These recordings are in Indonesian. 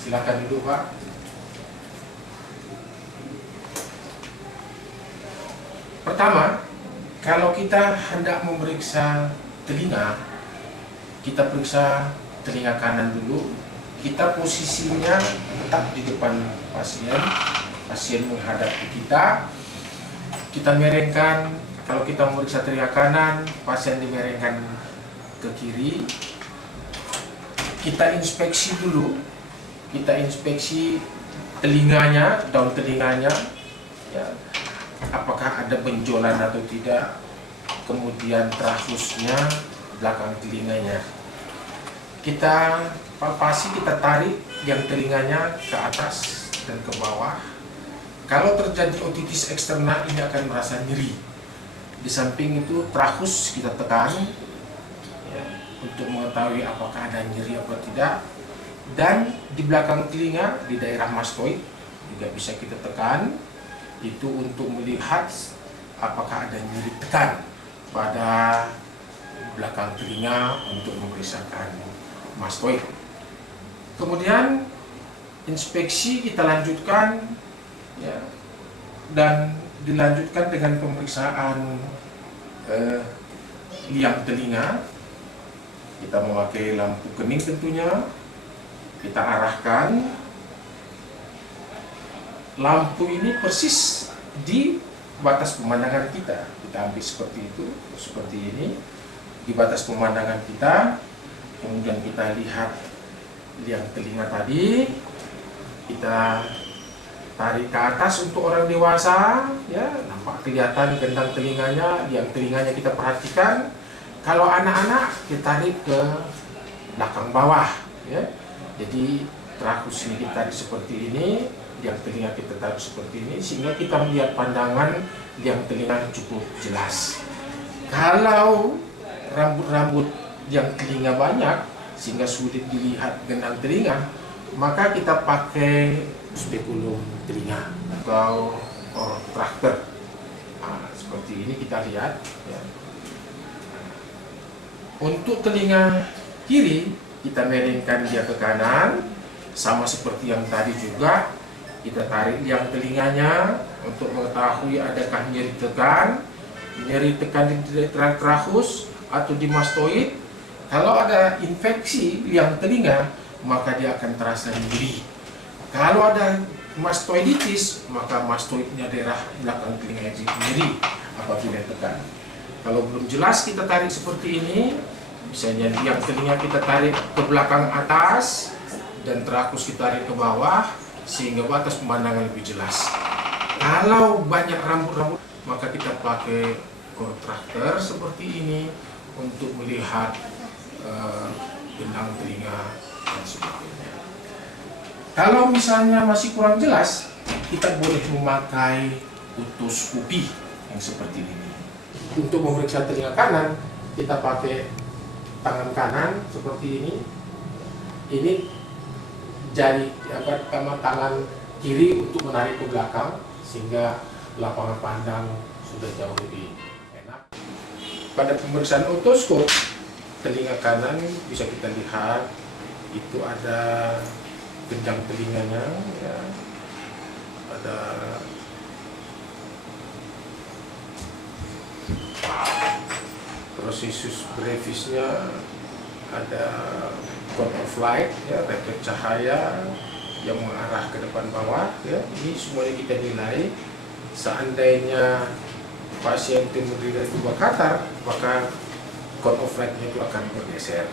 Silakan duduk, Pak. Pertama, kalau kita hendak memeriksa telinga, kita periksa telinga kanan dulu. Kita posisinya tetap di depan pasien. Pasien menghadap ke kita. Kita miringkan. Kalau kita memeriksa telinga kanan, pasien dimiringkan ke kiri. Kita inspeksi dulu. Kita inspeksi telinganya, daun telinganya, ya, apakah ada benjolan atau tidak. Kemudian trachusnya, belakang telinganya. Kita palpasi, kita tarik yang telinganya ke atas dan ke bawah. Kalau terjadi otitis eksterna, ini akan merasa nyeri. Di samping itu trachus kita tekan, ya, untuk mengetahui apakah ada nyeri atau tidak. Dan di belakang telinga, di daerah mastoid juga bisa kita tekan, itu untuk melihat apakah ada nyeri tekan pada belakang telinga untuk memeriksakan mastoid. Kemudian inspeksi kita lanjutkan, ya, dan dilanjutkan dengan pemeriksaan liang telinga. Kita memakai lampu kening tentunya. Kita arahkan lampu ini persis di batas pemandangan kita. Kita ambil seperti itu, seperti ini, di batas pemandangan kita. Kemudian kita lihat liang telinga tadi, kita tarik ke atas untuk orang dewasa, ya, nampak kelihatan gendang telinganya, liang telinganya kita perhatikan. Kalau anak-anak kita tarik ke belakang bawah, ya. Jadi trachus ini kita tarik seperti ini, liang telinga kita tarik seperti ini, sehingga kita melihat pandangan liang telinga cukup jelas. Kalau rambut-rambut yang telinga banyak sehingga sulit dilihat gendang telinga, maka kita pakai spekulum telinga atau protractor. Nah, seperti ini kita lihat, ya. Untuk telinga kiri, kita miringkan dia ke kanan, sama seperti yang tadi juga. Kita tarik liang telinganya untuk mengetahui adakah nyeri tekan di trachus atau di mastoid. Kalau ada infeksi liang telinga, maka dia akan terasa nyeri. Kalau ada mastoiditis, maka mastoidnya daerah belakang telinga nyeri apabila tekan. Kalau belum jelas, kita tarik seperti ini. Misalnya liang telinga kita tarik ke belakang atas dan trachus kita tarik ke bawah sehingga batas pemandangan lebih jelas. Kalau banyak rambut-rambut, maka kita pakai protractor seperti ini untuk melihat gendang telinga dan sebagainya. Kalau misalnya masih kurang jelas, kita boleh memakai otoskopi yang seperti ini. Untuk memeriksa telinga kanan, kita pakai tangan kanan seperti ini. Ini jari sama tangan kiri untuk menarik ke belakang sehingga lapangan pandang sudah jauh lebih enak. Pada pemeriksaan otoskop, telinga kanan bisa kita lihat itu ada gendang telinganya, ya. Ada processus brevisnya, ada cone of light, ya, refleks cahaya yang mengarah ke depan bawah, ya. Ini semuanya kita nilai. Seandainya pasien itu menderita tuba katar, maka cone of light-nya itu akan bergeser,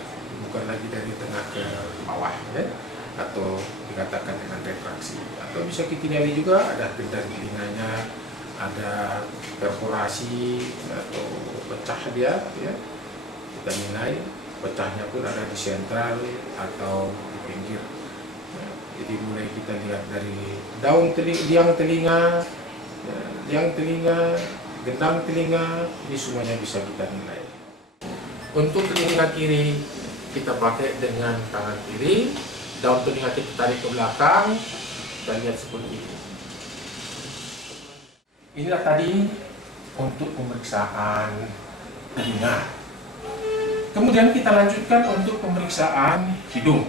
bukan lagi dari tengah ke bawah, ya, atau dikatakan dengan refraksi. Atau bisa kita nilai juga ada gendang telinganya, ada perforasi atau pecah dia, ya. Kita nilai pecahnya pun ada di sentral atau di pinggir. Ya, jadi mulai kita lihat dari daun liang telinga, ya, liang telinga, gendang telinga, ini semuanya bisa kita nilai. Untuk telinga kiri kita pakai dengan tangan kiri, daun telinga kita tarik ke belakang, kita lihat seperti ini. Inilah tadi untuk pemeriksaan telinga. Kemudian kita lanjutkan untuk pemeriksaan hidung.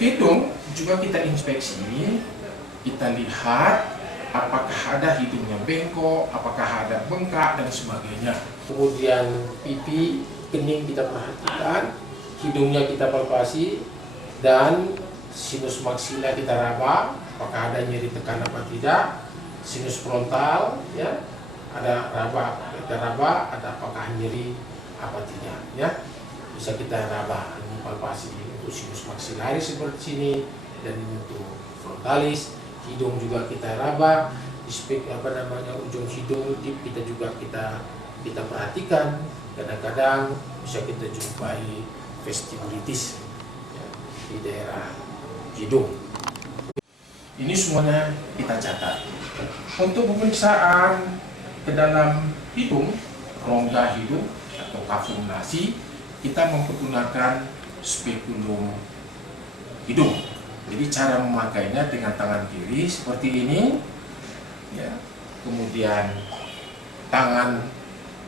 Hidung juga kita inspeksi, kita lihat apakah ada hidungnya bengkok, apakah ada bengkak dan sebagainya. Kemudian pipi, kening kita perhatikan, hidungnya kita palpasi, dan sinus maksila kita raba, apakah ada nyeri tekan apa tidak. Sinus frontal, ya, ada raba, kita raba, ada apakah nyeri apa tidak, ya. Bisa kita raba, ini palpasi untuk sinus maksilaris seperti sini, dan ini untuk frontalis. Hidung juga kita raba, ujung hidung kita juga kita perhatikan. Kadang-kadang bisa kita jumpai vestibulitis, ya, di daerah hidung. Ini semuanya kita catat. Untuk pemeriksaan ke dalam hidung, rongga hidung atau kafum nasi, kita mempergunakan spekulum hidung. Jadi cara memakainya dengan tangan kiri seperti ini, ya. Kemudian tangan,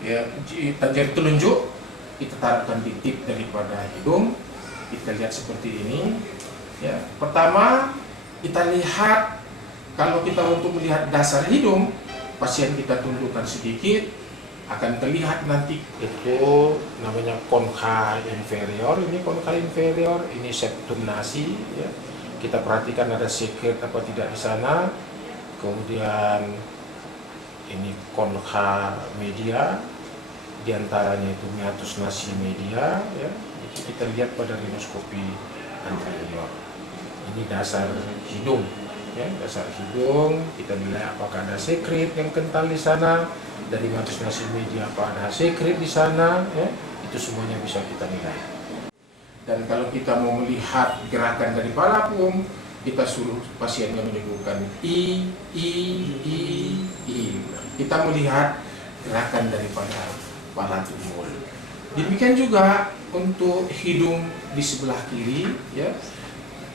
ya, jari telunjuk kita taruhkan di tip daripada hidung. Kita lihat seperti ini, ya. Pertama kita lihat, kalau kita untuk melihat dasar hidung, pasien kita tundukkan sedikit, akan terlihat nanti itu namanya konka inferior. Ini konka inferior, ini septum nasi, ya. Kita perhatikan ada sekret apa tidak di sana. Kemudian ini konka media, diantaranya itu meatus nasi media, ya. Itu kita lihat pada rinoskopi anterior. Ini dasar hidung, ya, dasar hidung. Kita nilai apakah ada sekret yang kental di sana. Dari meatus nasi media apa ada sekret di sana, ya. Itu semuanya bisa kita nilai. Dan kalau kita mau melihat gerakan dari palapum, kita suruh pasiennya menyebutkan I. Kita melihat gerakan daripada palatum mol. Demikian juga untuk hidung di sebelah kiri, ya.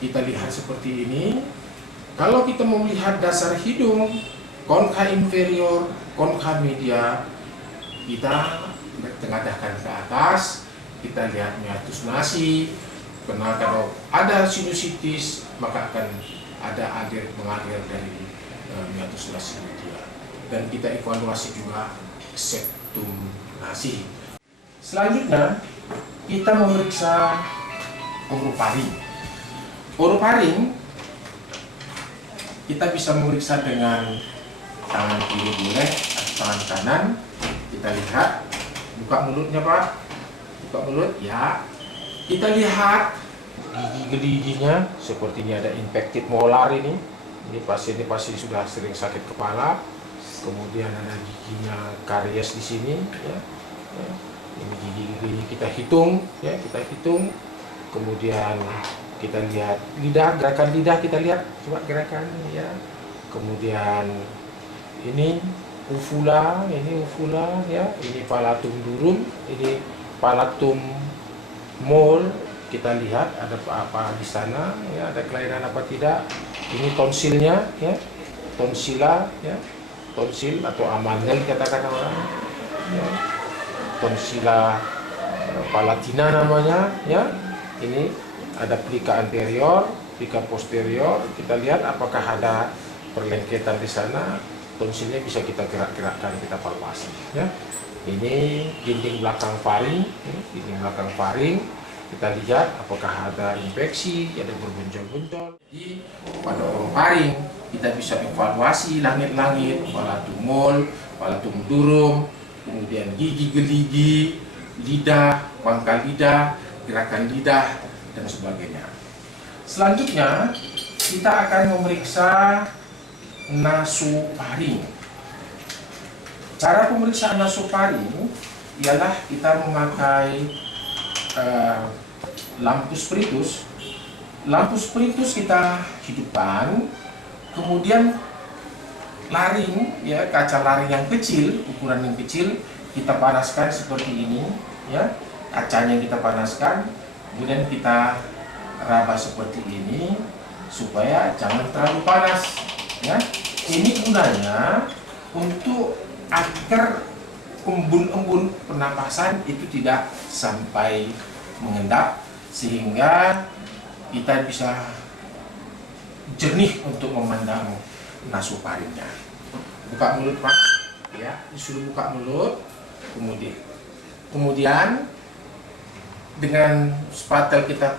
Kita lihat seperti ini. Kalau kita mau melihat dasar hidung, konka inferior, konka media, kita tengadahkan ke atas. Kita lihat meatus nasi. Karena kalau ada sinusitis, maka akan ada mengalir dari meatus nasi media. Dan kita evaluasi juga septum nasi. Selanjutnya, kita memeriksa orofaring. Orofaring kita bisa memeriksa dengan tangan kiri boleh atau tangan kanan. Kita lihat, buka mulutnya Pak, buka mulut, ya. Kita lihat gigi-giginya, sepertinya ada infected molar ini. Ini pasti sudah sering sakit kepala. Kemudian ada giginya karies di sini, ya. Ini gigi-giginya kita hitung, ya, kita hitung. Kemudian kita lihat lidah, gerakan lidah kita lihat, coba gerakan, ya. Kemudian ini uvula, ya. Ini palatum durum, ini palatum mol. Kita lihat ada apa di sana, ya, ada kelainan apa tidak. Ini tonsilnya, ya, tonsila, ya, tonsil atau amanel katakan orang, ya. Tonsila palatina namanya, ya. Ini ada plika anterior, plika posterior. Kita lihat apakah ada perlengketan di sana. Tonsilnya bisa kita gerak-gerakkan, kita palpasi, ya. Ini dinding belakang faring, dinding belakang faring. Kita lihat apakah ada infeksi, ada berbenjol-benjol. Jadi pada orofaring kita bisa evaluasi langit-langit, palatum mol, palatum durum, kemudian gigi geligi, lidah, pangkal lidah, gerakan lidah, dan sebagainya. Selanjutnya kita akan memeriksa nasofaring. Cara pemeriksaan nasofaring ialah kita memakai lampu spiritus. Lampu spiritus kita hidupkan, kemudian laring, ya, kaca laring yang kecil, ukuran yang kecil, kita panaskan seperti ini, ya. Kacanya kita panaskan, kemudian kita raba seperti ini supaya jangan terlalu panas, ya. Ini gunanya untuk agar embun-embun pernapasan itu tidak sampai mengendap, sehingga kita bisa jernih untuk memandang nasofaringnya. Buka mulut Pak, ya, disuruh buka mulut, kemudian dengan spatel kita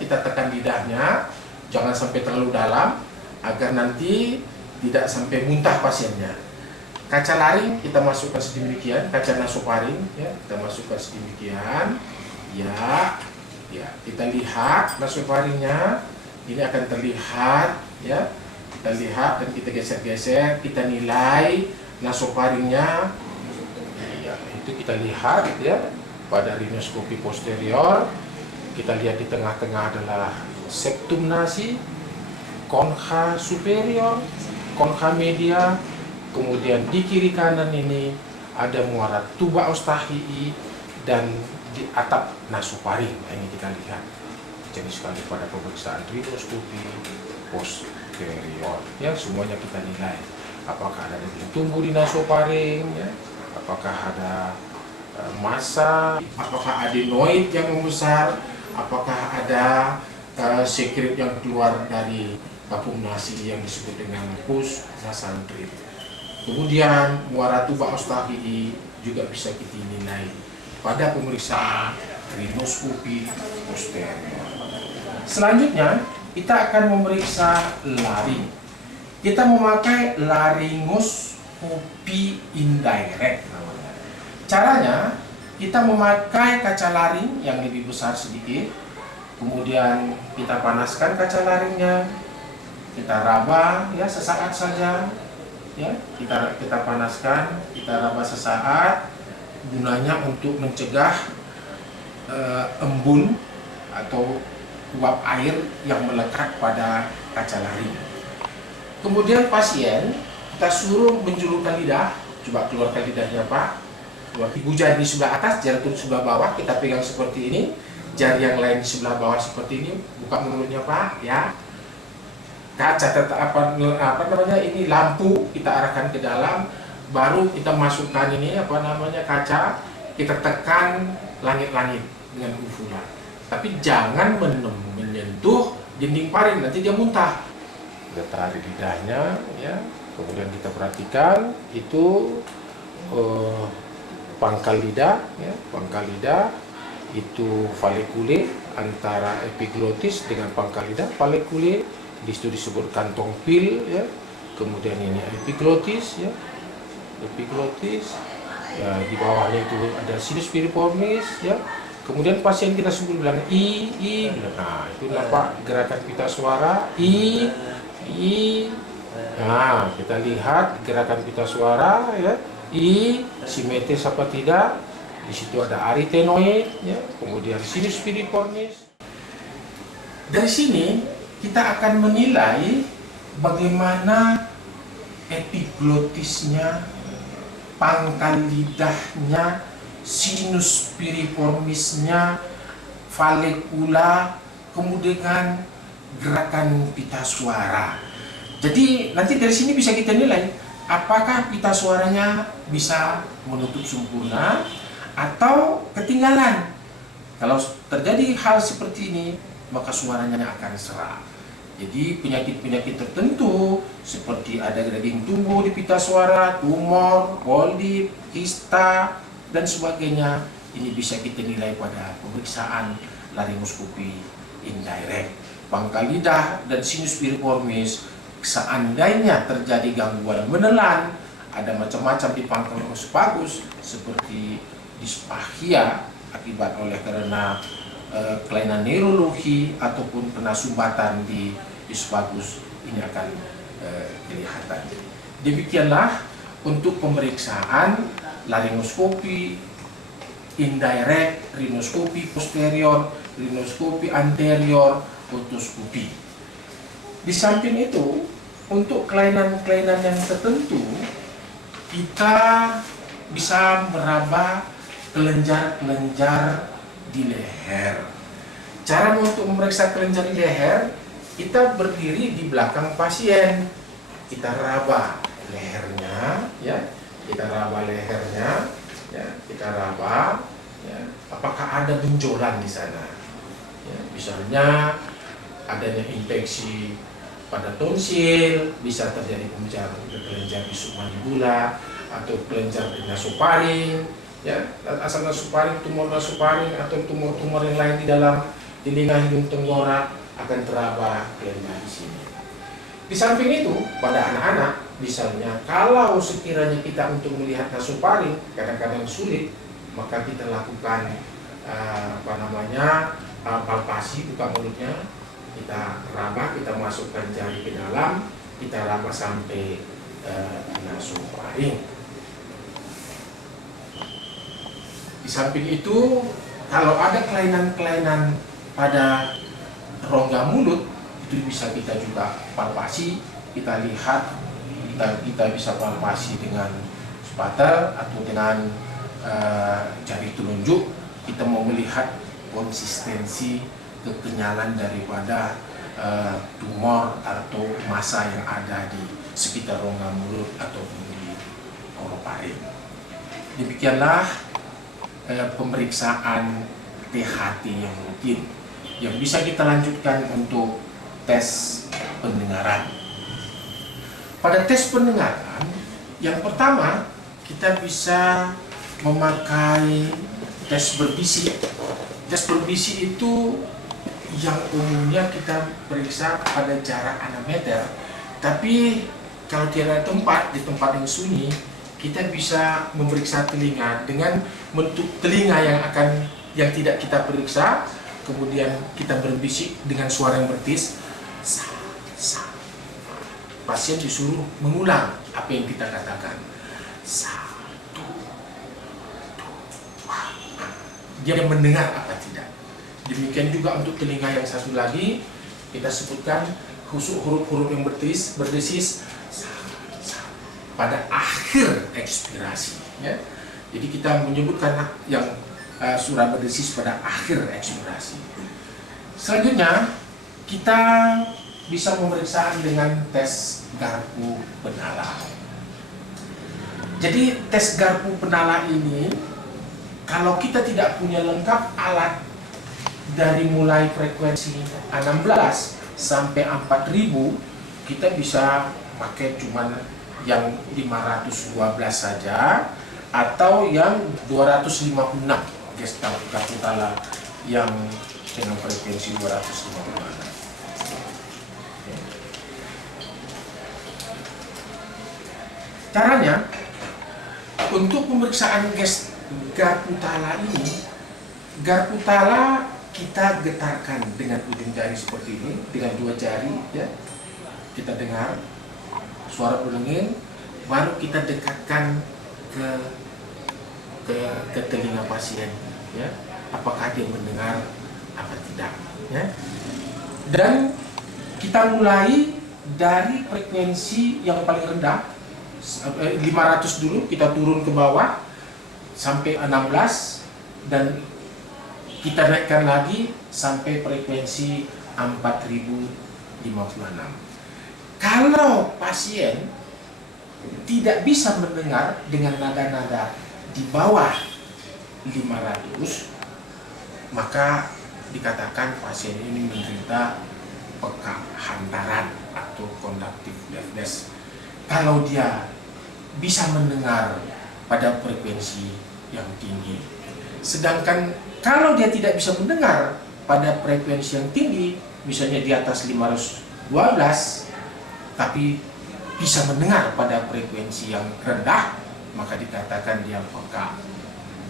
kita tekan lidahnya, jangan sampai terlalu dalam agar nanti tidak sampai muntah pasiennya. Kaca laring kita masukkan sedemikian, kaca nasofaring ya kita masukkan sedemikian, ya kita lihat nasofaringnya ini akan terlihat ya, kita lihat dan kita geser-geser, kita nilai nasofaringnya, ya, itu kita lihat ya. Pada rhinoskopi posterior kita lihat di tengah-tengah adalah septum nasi, koncha superior, koncha media, kemudian di kiri kanan ini ada muara tuba eustachii dan di atap nasofaring. Ini kita lihat jenis sekali pada pemeriksaan rhinoskopi posterior ya, semuanya kita nilai apakah ada daging tumbuh di nasofaring ya, apakah ada massa, apakah adenoid yang membesar, apakah ada sekret yang keluar dari vakum nasi yang disebut dengan pus nasandrit. Kemudian muara tuba eustachii juga bisa kita nilai pada pemeriksaan rhinoskopi posterior. Selanjutnya kita akan memeriksa laring. Kita memakai laringoskopi indirect namanya. Caranya kita memakai kaca laring yang lebih besar sedikit, kemudian kita panaskan kaca laringnya, kita raba ya sesaat saja, ya kita panaskan, kita raba sesaat, gunanya untuk mencegah embun atau uap air yang melekat pada kaca laring. Kemudian pasien kita suruh menjulurkan lidah, coba keluarkan lidahnya Pak. Ibu jari di sebelah atas, jari turun sebelah bawah, kita pegang seperti ini. Jari yang lain di sebelah bawah seperti ini, buka mulutnya Pak, ya. Kaca ini lampu kita arahkan ke dalam, baru kita masukkan ini kaca, kita tekan langit-langit dengan ufula. Tapi jangan menyentuh dinding paring, nanti dia muntah. Kita tarik lidahnya, ya. Kemudian kita perhatikan itu pangkal lidah, ya, pangkal lidah itu valeculae antara epiglotis dengan pangkal lidah. Valeculae di situ disebut kantong pil, ya. Kemudian ini epiglotis, ya, epiglotis. Ya, di bawahnya itu ada sinus piriformis, ya. Kemudian pasien kita sebut bilang i, nah itu nampak gerakan pita suara i. Nah kita lihat gerakan pita suara, ya. I simetris apa tidak, di situ ada arytenoid, ya, kemudian sinus piriformis. Dari sini kita akan menilai bagaimana epiglotisnya, pangkal lidahnya, sinus piriformisnya, valecula, kemudian gerakan pita suara. Jadi nanti dari sini bisa kita nilai apakah pita suaranya bisa menutup sempurna atau ketinggalan. Kalau terjadi hal seperti ini, maka suaranya akan serak. Jadi penyakit-penyakit tertentu seperti ada daging tumbuh di pita suara, tumor, polip, kista, dan sebagainya, ini bisa kita nilai pada pemeriksaan laringoskopi indirect. Pangkal lidah dan sinus piriformis, seandainya terjadi gangguan menelan, ada macam-macam di pangkal esophagus seperti disphagia akibat karena kelainan neurologi ataupun kena sumbatan di esophagus, ini akan kelihatan. Demikianlah untuk pemeriksaan laringoskopi indirect, rhinoskopi posterior, rhinoskopi anterior, otoskopi. Di samping itu, untuk kelainan-kelainan yang tertentu, kita bisa meraba kelenjar-kelenjar di leher. Cara untuk memeriksa kelenjar di leher, kita berdiri di belakang pasien, kita raba lehernya, ya, kita raba lehernya, ya, kita raba, ya, apakah ada benjolan di sana? Ya, misalnya adanya infeksi pada tonsil, bisa terjadi kelenjar bisu mandibula atau kelenjar di nasofaring, ya, asal nasofaring, tumor nasofaring atau tumor-tumor yang lain di dalam telinga, hidung, tenggorok akan teraba kelenjar di sini. Di samping itu, pada anak-anak, misalnya kalau sekiranya kita untuk melihat nasofaring kadang-kadang sulit, maka kita lakukan palpasi, buka mulutnya, kita raba, kita masukkan jari ke dalam, kita raba sampai nasofaring. Di samping itu, kalau ada kelainan-kelainan pada rongga mulut, itu bisa kita juga palpasi, kita lihat, kita bisa palpasi dengan spatel atau dengan jari telunjuk. Kita mau melihat konsistensi kekenyalan daripada tumor atau massa yang ada di sekitar rongga mulut ataupun di orofaring. Demikianlah pemeriksaan THT yang rutin yang bisa kita lanjutkan untuk tes pendengaran. Pada tes pendengaran, yang pertama kita bisa memakai tes berbisi. Tes berbisi itu yang umumnya kita periksa pada jarak 6 meter, tapi kalau tiada tempat, di tempat yang sunyi, kita bisa memeriksa telinga dengan bentuk telinga yang tidak kita periksa, kemudian kita berbisik dengan suara yang bertis. Pasien disuruh mengulang apa yang kita katakan. 1, 2. Dia mendengar apa tidak. Demikian juga untuk telinga yang satu lagi, kita sebutkan huruf-huruf yang berdesis pada akhir ekspirasi. Ya. Jadi kita menyebutkan yang suara berdesis pada akhir ekspirasi. Selanjutnya, kita bisa memeriksa dengan tes garpu penala. Jadi tes garpu penala ini, kalau kita tidak punya lengkap alat dari mulai frekuensi 16 sampai 4000, kita bisa pakai cuman yang 512 saja atau yang 256 garpu tala yang dengan frekuensi 256. Caranya, untuk pemeriksaan garpu tala ini, garpu tala kita getarkan dengan ujung jari seperti ini, dengan 2 jari, ya. Kita dengar suara berdenging, baru kita dekatkan ke telinga pasien, ya. Apakah dia mendengar apa tidak, ya. Dan kita mulai dari frekuensi yang paling rendah, 500 dulu, kita turun ke bawah sampai 16 dan kita naikkan lagi sampai frekuensi 4056. Kalau pasien tidak bisa mendengar dengan nada-nada di bawah 500, maka dikatakan pasien ini menderita peka hantaran atau conductive deafness. Kalau dia bisa mendengar pada frekuensi yang tinggi, sedangkan kalau dia tidak bisa mendengar pada frekuensi yang tinggi, misalnya di atas 512, tapi bisa mendengar pada frekuensi yang rendah, maka dikatakan dia peka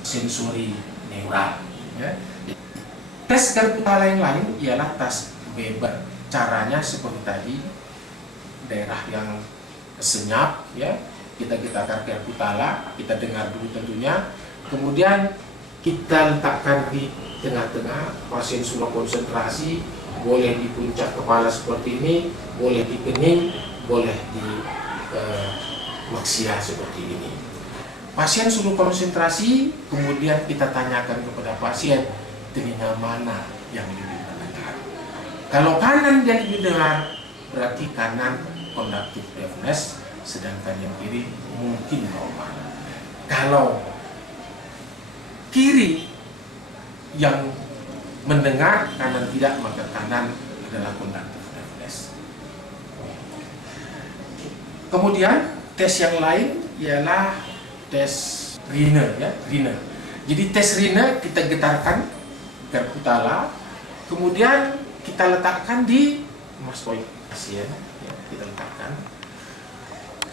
sensori neural. Ya. Tes garpu tala yang lain ialah tes Weber. Caranya seperti tadi, daerah yang senyap, ya, kita getarkan garpu tala, kita dengar dulu tentunya, kemudian kita letakkan di tengah-tengah, pasien sudah konsentrasi, boleh di puncak kepala seperti ini, boleh di kening, boleh di maksia seperti ini. Pasien suruh konsentrasi, kemudian kita tanyakan kepada pasien, telinga mana yang lebih mendengar. Kalau kanan yang lebih dengar, berarti kanan conductive deafness, sedangkan yang kiri mungkin normal. Kalau kiri yang mendengar, kanan tidak, maka kanan adalah conductive deafness. Kemudian tes yang lain ialah tes Riener, ya, Riener. Jadi tes Riener kita getarkan garputala, kemudian kita letakkan di mastoid pasien, ya, kita letakkan.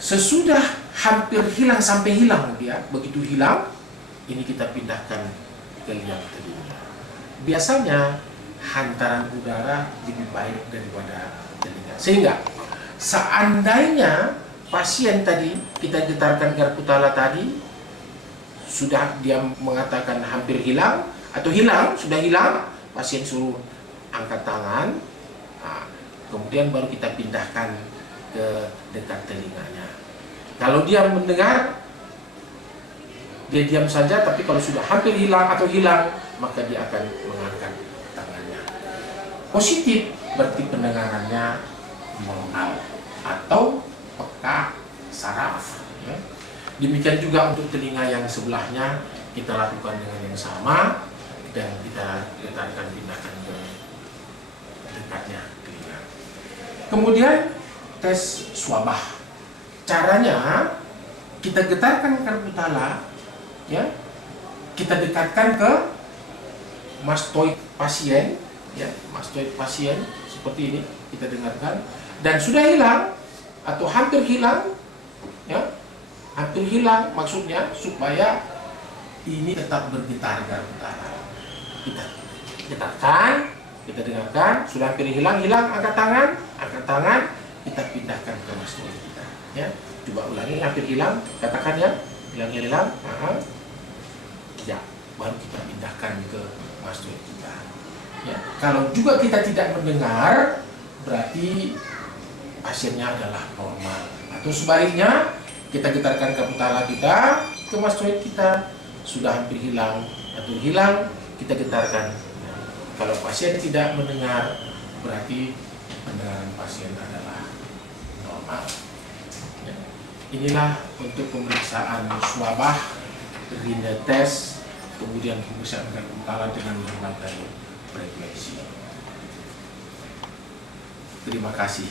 Sesudah hampir hilang sampai hilang dia, begitu hilang, ini kita pindahkan ke liang telinga. Biasanya hantaran udara lebih baik daripada telinga, sehingga seandainya pasien tadi kita getarkan garputala tadi sudah dia mengatakan hampir hilang atau hilang, sudah hilang, pasien suruh angkat tangan, nah, kemudian baru kita pindahkan ke dekat telinganya. Kalau dia mendengar, dia diam saja, tapi kalau sudah hampir hilang atau hilang, maka dia akan mengangkat tangannya. Positif berarti pendengarannya normal atau peka saraf, ya. Demikian juga untuk telinga yang sebelahnya, kita lakukan dengan yang sama dan kita letakkan, pindahkan ke dekatnya telinga. Kemudian tes swabah. Caranya kita getarkan garputala, ya, kita dekatkan ke mastoid pasien, ya, mastoid pasien seperti ini, kita dengarkan, dan sudah hilang atau hampir hilang, ya, hampir hilang maksudnya supaya ini tetap bergetar garputala. Kita getarkan, kita dengarkan, sudah hampir hilang, angkat tangan, kita pindahkan ke mastoid kita, ya. Coba ulangi, hampir hilang, katakan ya, hilang, ya, baru kita pindahkan ke mastoid kita, ya. Kalau juga kita tidak mendengar, berarti pasiennya adalah normal. Atau sebaliknya, kita getarkan garputala kita ke mastoid kita, sudah hampir hilang atau hilang, kita getarkan. Kalau pasien tidak mendengar, berarti pendengaran pasien adalah normal. Ya. Inilah untuk pemeriksaan swabah, Riener test, kemudian pemeriksaan garputala dengan berbagai frekuensi. Terima kasih.